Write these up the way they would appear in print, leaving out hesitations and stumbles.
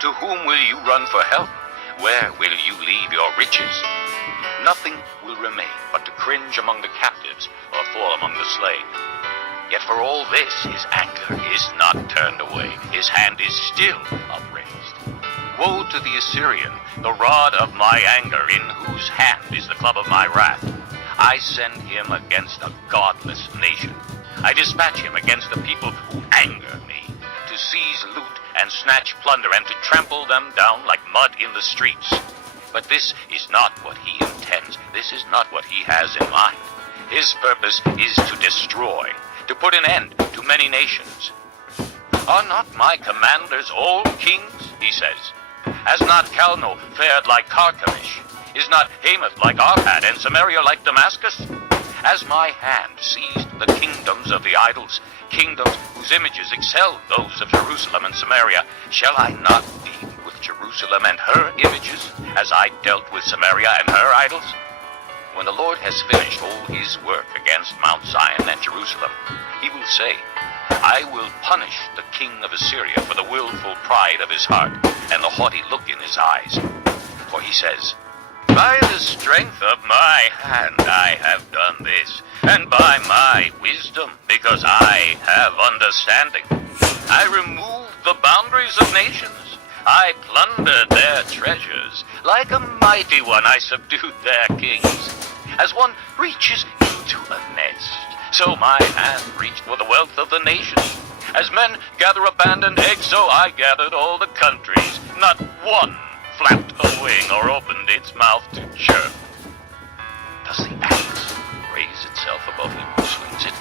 To whom will you run for help? Where will you leave your riches? Nothing will remain but to cringe among the captives or fall among the slain. Yet for all this his anger is not turned away, his hand is still upraised. Woe to the Assyrian, the rod of my anger, in whose hand is the club of my wrath. I send him against a godless nation. I dispatch him against the people who anger me, to seize loot and snatch plunder and to trample them down like mud in the streets. But this is not what he intends. This is not what he has in mind. His purpose is to destroy, to put an end to many nations. Are not my commanders all kings, he says? Has not Calno fared like Carchemish? Is not Hamath like Arpad and Samaria like Damascus? Has my hand seized the kingdoms of the idols, kingdoms whose images excel those of Jerusalem and Samaria? Shall I not deal with Jerusalem and her images, as I dealt with Samaria and her idols? When the Lord has finished all his work against Mount Zion and Jerusalem, he will say, I will punish the king of Assyria for the willful pride of his heart and the haughty look in his eyes. For he says, by the strength of my hand I have done this, and by my wisdom, because I have understanding. I removed the boundaries of nations. I plundered their treasures. Like a mighty one I subdued their kings. As one reaches into a nest, so my hand reached for the wealth of the nations. As men gather abandoned eggs, so I gathered all the countries. Not one flapped a wing or opened its mouth to chirp. Does the axe raise itself above him who swings it,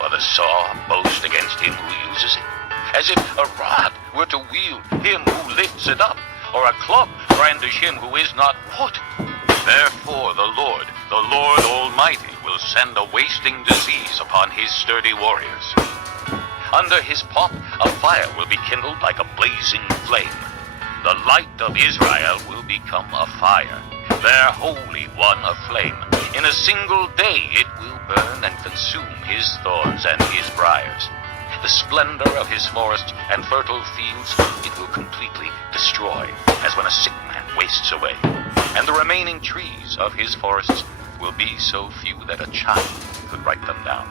or the saw boast against him who uses it? As if a rod were to wield him who lifts it up, or a club brandish him who is not wood. Therefore the Lord Almighty, will send a wasting disease upon his sturdy warriors. Under his pot a fire will be kindled like a blazing flame. The light of Israel will become a fire, their Holy One a flame. In a single day it will burn and consume his thorns and his briars. The splendor of his forests and fertile fields it will completely destroy, as when a sick man wastes away. And the remaining trees of his forests will be so few that a child could write them down.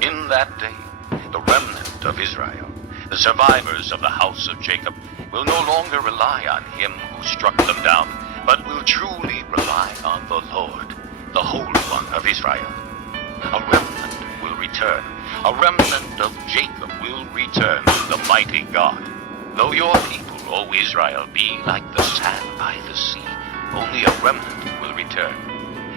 In that day, the remnant of Israel, the survivors of the house of Jacob, will no longer rely on him who struck them down, but will truly rely on the Lord, the Holy One of Israel. A remnant will return. A remnant of Jacob will return to the mighty God. Though your people, O Israel, be like the sand by the sea, only a remnant will return.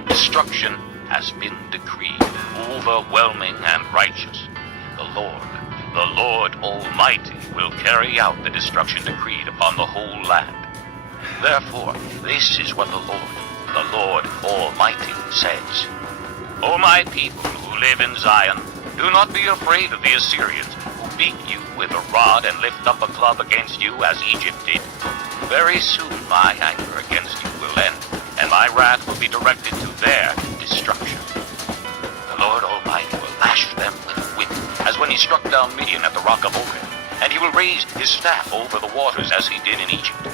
Destruction has been decreed, overwhelming and righteous. The Lord Almighty will carry out the destruction decreed upon the whole land. Therefore, this is what the Lord Almighty says. O my people who live in Zion, do not be afraid of the Assyrians, who beat you with a rod and lift up a club against you as Egypt did. Very soon my anger against you will end, and my wrath will be directed to their destruction. The Lord Almighty will lash them with a whip, as when he struck down Midian at the rock of Oreb, and he will raise his staff over the waters as he did in Egypt.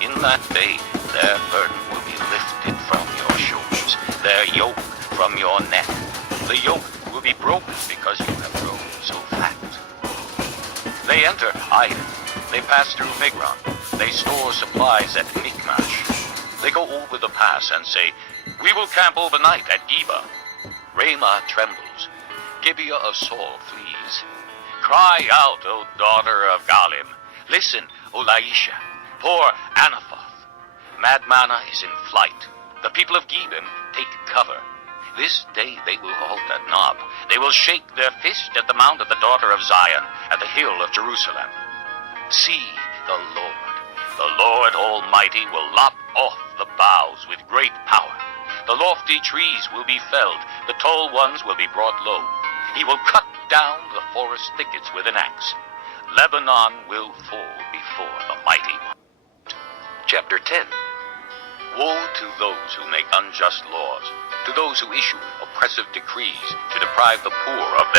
In that day their burden will be lifted from your shoulders, their yoke from your neck. The yoke will be broken because you have grown so fat. They enter Iden. They pass through Migron. They store supplies at Michmash. They go over the pass and say, we will camp overnight at Geba. Ramah trembles. Gibeah of Saul flees. Cry out, O daughter of Galim. Listen, O Laisha. Poor Anathoth. Madmannah is in flight. The people of Gebim take cover. This day they will halt at Nob. They will shake their fist at the mount of the daughter of Zion, at the hill of Jerusalem. See, the Lord Almighty will lop off the boughs with great power. The lofty trees will be felled, the tall ones will be brought low. He will cut down the forest thickets with an axe. Lebanon will fall before the mighty one. Chapter 10. Woe to those who make unjust laws, to those who issue oppressive decrees to deprive the poor of their